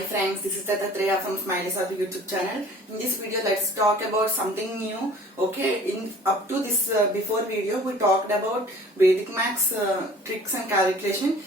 Hi friends, this is Dattatraya from Smiley Safi YouTube channel. In this video, let's talk about something new. Okay, in up to this before video, we talked about Vedic Maths tricks and calculation.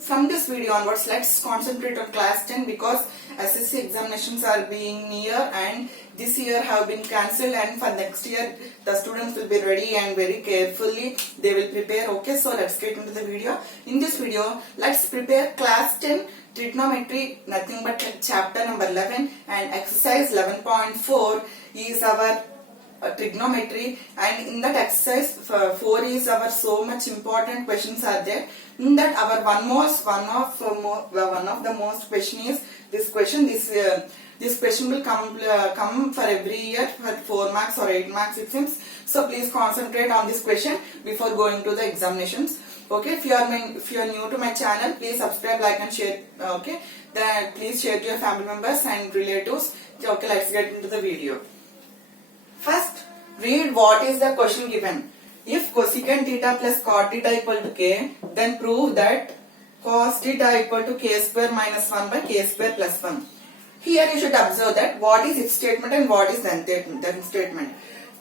From this video onwards, let's concentrate on class 10 because SSC examinations are being near and this year have been cancelled, and for next year the students will be ready and very carefully they will prepare. Okay, so let's get into the video. In this video, let's prepare class 10 trigonometry, nothing but chapter number 11, and exercise 11.4 is our trigonometry, and in that exercise 4 is our so much important questions are there. In that our one of the most question is this question. This question will come for every year for 4 marks or 8 marks it seems. So please concentrate on this question before going to the examinations. Okay, if you are new to my channel, please subscribe, like and share. Okay, then please share to your family members and relatives. Okay, let's get into the video. First, read what is the question given. If cosecant theta plus cot theta equal to k, then prove that cos theta equal to k square minus 1 by k square plus 1. Here you should observe that what is if statement and what is then statement.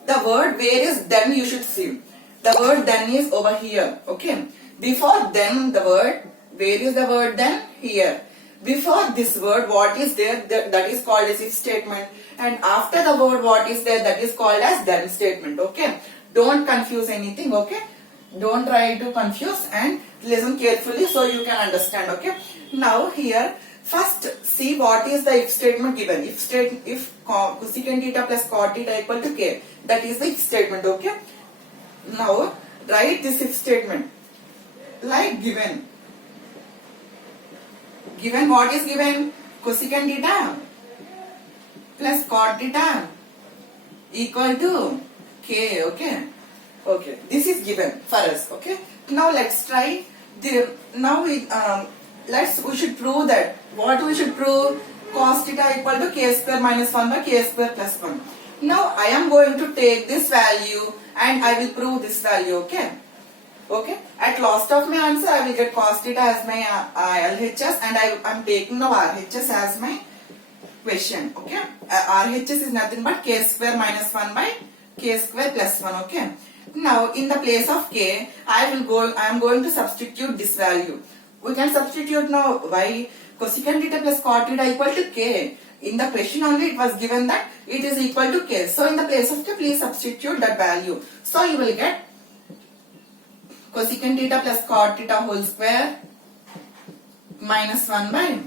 The word where is then you should see. The word then is over here. Okay. Before then the word, where is the word then? Here. Before this word what is there, that is called as if statement, and after the word what is there, that is called as then statement. Okay. Don't confuse anything. Okay. Don't try to confuse and listen carefully so you can understand. Okay. Now here first see what is the if statement given. If cosecant theta plus cot theta equal to k, that is the if statement. Okay. Now write this if statement like given. Given what is given? Cosecant theta plus cot theta equal to k. Okay. Okay. This is given for us. Okay. Now let's try. We should prove that. What we should prove? Cos theta equal to k square minus 1 by k square plus 1. Now I am going to take this value and I will prove this value. Okay. Okay. At last of my answer, I will get cos theta as my LHS, and I am taking now RHS as my question. Okay. RHS is nothing but k square minus 1 by k square plus 1. Okay. Now in the place of k, I am going to substitute this value. We can substitute now. Why? Cosecant theta plus cot theta equal to k. In the question only it was given that it is equal to k. So in the place of k, please substitute that value. So you will get cosecant theta plus cot theta whole square minus 1 by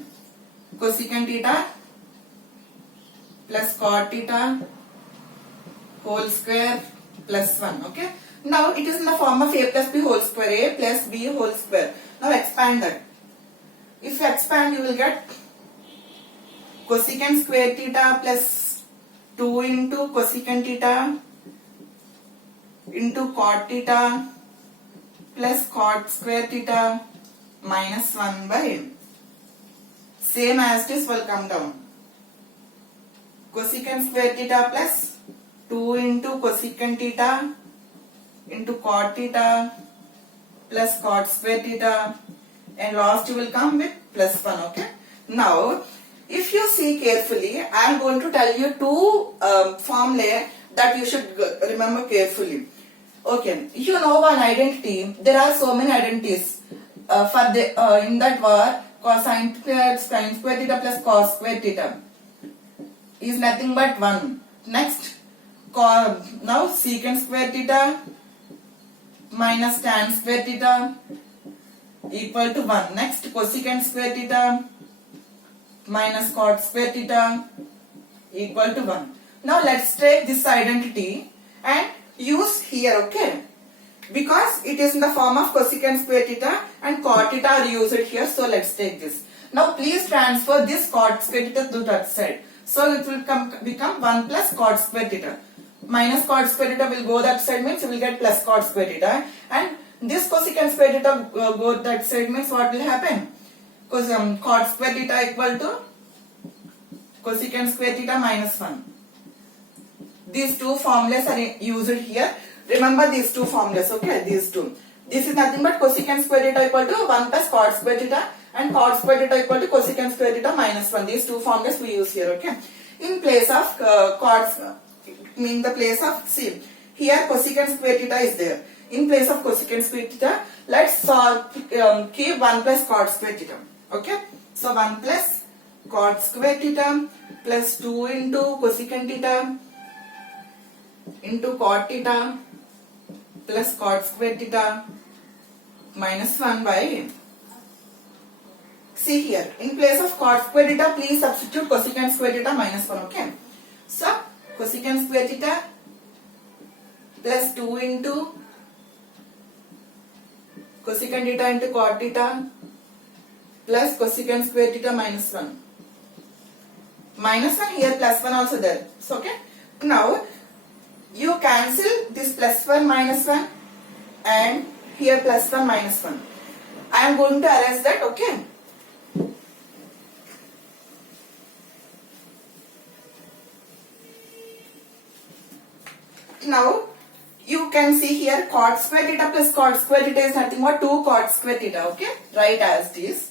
cosecant theta plus cot theta whole square plus 1. Okay. Now it is in the form of a plus b whole square, a plus b whole square. Now expand that. If you expand, you will get cosecant square theta plus 2 into cosecant theta into cot theta plus cot square theta minus 1 by, same as this will come down, cosecant square theta plus 2 into cosecant theta into cot theta plus cot square theta, and last you will come with plus 1. Okay. Now if you see carefully, I am going to tell you two formulae that you should remember carefully. Okay, you know one identity. There are so many identities in that were cosine sine square theta plus cos square theta is nothing but 1. Next, now secant square theta minus tan square theta equal to 1. Next, cosecant square theta minus cot square theta equal to 1. Now let's take this identity and use here. Okay, because it is in the form of cosecant square theta and cot theta are used here. So let's take this. Now please transfer this cot square theta to that side. So it will become 1 plus cot square theta. Minus cot square theta will go that side, means you will get plus cot square theta, and this cosecant square theta go that side, means what will happen? Because cot square theta equal to cosecant square theta minus 1. These two formulas are used here. Remember these two formulas. Okay, these two. This is nothing but cosecant square theta equal to 1 plus cot square theta, and cot square theta equal to cosecant square theta minus 1. These two formulas we use here, okay. In place of in the place of, see, here cosecant square theta is there. In place of cosecant square theta, let's keep 1 plus cot square theta, okay. So 1 plus cot square theta plus 2 into cosecant theta into cot theta plus cot square theta minus 1 by, see here, in place of cot square theta, please substitute cosecant square theta minus 1, okay. So cosecant square theta plus 2 into cosecant theta into cot theta plus cosecant square theta minus 1. Minus 1 here, plus 1 also there. So, okay. Now, you cancel this plus 1 minus 1 and here plus 1 minus 1. I am going to erase that, okay. Now, you can see here cot square theta plus cot square theta is nothing but 2 cot square theta, okay. Write as this.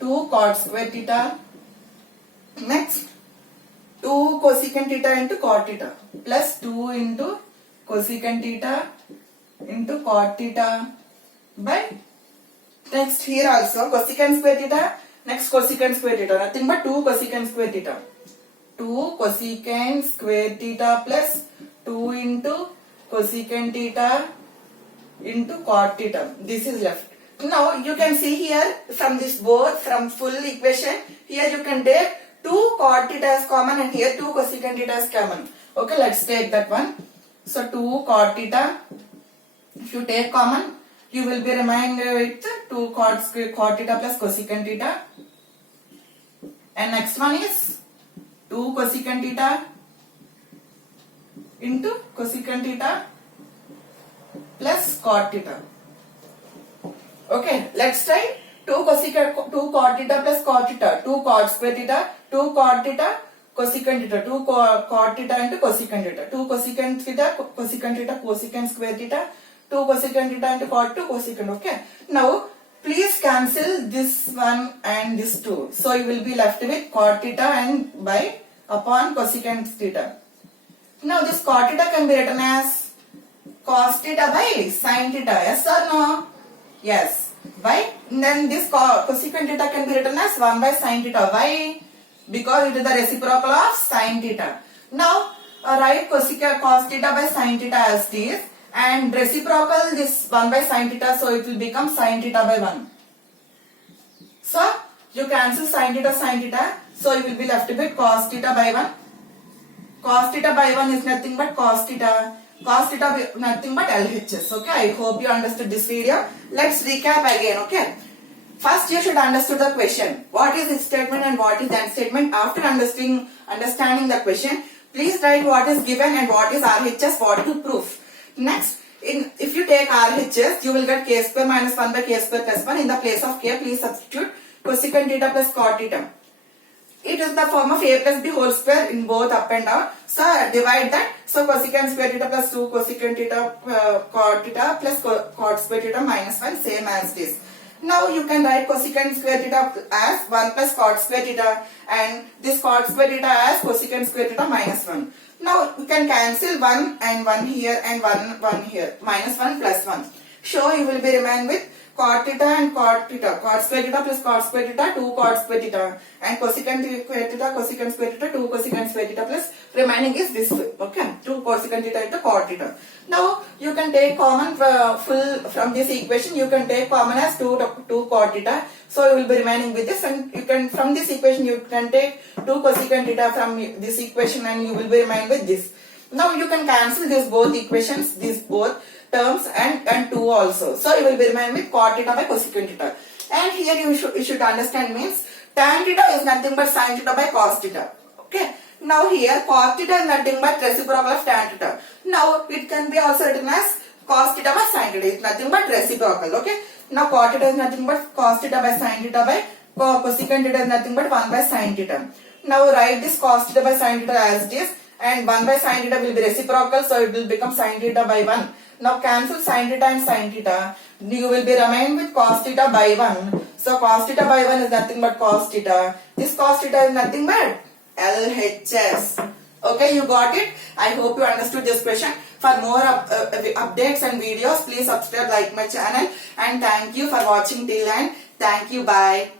2 cot square theta. Next, 2 cosecant theta into cot theta plus 2 into cosecant theta into cot theta by, next here also cosecant square theta, next cosecant square theta, nothing but 2 cosecant square theta. 2 cosecant square theta plus 2 into cosecant theta into cot theta. This is left. Now you can see here from this both, from full equation, here you can take 2 cot theta as common and here 2 cosecant theta as common. Okay, let's take that one. So 2 cot theta, if you take common, you will be remaining with 2 cot theta plus cosecant theta. And next one is 2 cosecant theta into cosecant theta plus cot theta. Okay, let's try 2 cot theta plus cot theta, 2 cot square theta, 2 cot theta, cosecant theta, 2 cot theta into cosecant theta, 2 cosecant theta, cosecant theta, cosecant square theta, 2 cosecant theta into cot 2 cosecant, okay. Now, please cancel this one and this 2. So, you will be left with cot theta and by upon cosecant theta. Now, this cot theta can be written as cos theta by sin theta, yes or no? Yes. Why? Then this cosecant theta can be written as 1 by sin theta. Why? Because it is the reciprocal of sin theta. Now, write cos theta by sin theta as this and reciprocal this 1 by sin theta, so it will become sin theta by 1. So, you cancel sin theta, so you will be left with cos theta by 1. Cos theta by 1 is nothing but cos theta. Cos theta nothing but LHS. Okay, I hope you understood this video. Let's recap again. Okay, first you should understood the question. What is this statement and what is that statement? After understanding the question, please write what is given and what is RHS, what to prove. Next, if you take RHS, you will get k square minus 1 by k square plus 1. In the place of k, please substitute cosecant theta plus cot theta. It is the form of a plus b whole square in both up and down. So divide that. So cosecant square theta plus 2 cosecant theta cot theta plus cot square theta minus 1, same as this. Now you can write cosecant square theta as 1 plus cot square theta and this cot square theta as cosecant square theta minus 1. Now you can cancel 1 and 1 here and 1 here, minus 1 plus 1. So you will be remain with cot theta and cot theta, cot square theta plus cot square theta, 2 cot square theta, and cosecant square theta, cosecant square theta, 2 cosecant square theta plus remaining is this way, okay, 2 cosecant theta into cot theta. Now you can take common full from this equation, you can take common as 2 cot theta, so you will be remaining with this, and you can from this equation you can take 2 cosecant theta from this equation and you will be remaining with this. Now you can cancel these both equations, these both terms and 2 also. So you will be remaining with cot theta by cosecant theta. And here you should understand means tan theta is nothing but sin theta by cos theta. Okay. Now here cos theta is nothing but reciprocal of tan theta. Now it can be also written as cos theta by sin theta. It's nothing but reciprocal. Okay. Now cot theta is nothing but cos theta by sin theta by cosecant theta is nothing but 1 by sin theta. Now write this cos theta by sin theta as this, and 1 by sin theta will be reciprocal, so it will become sin theta by 1. Now cancel sin theta and sin theta. You will be remain with cos theta by 1. So cos theta by 1 is nothing but cos theta. This cos theta is nothing but LHS. Okay, you got it? I hope you understood this question. For more updates and videos, please subscribe, like my channel, and thank you for watching till end. Thank you. Bye.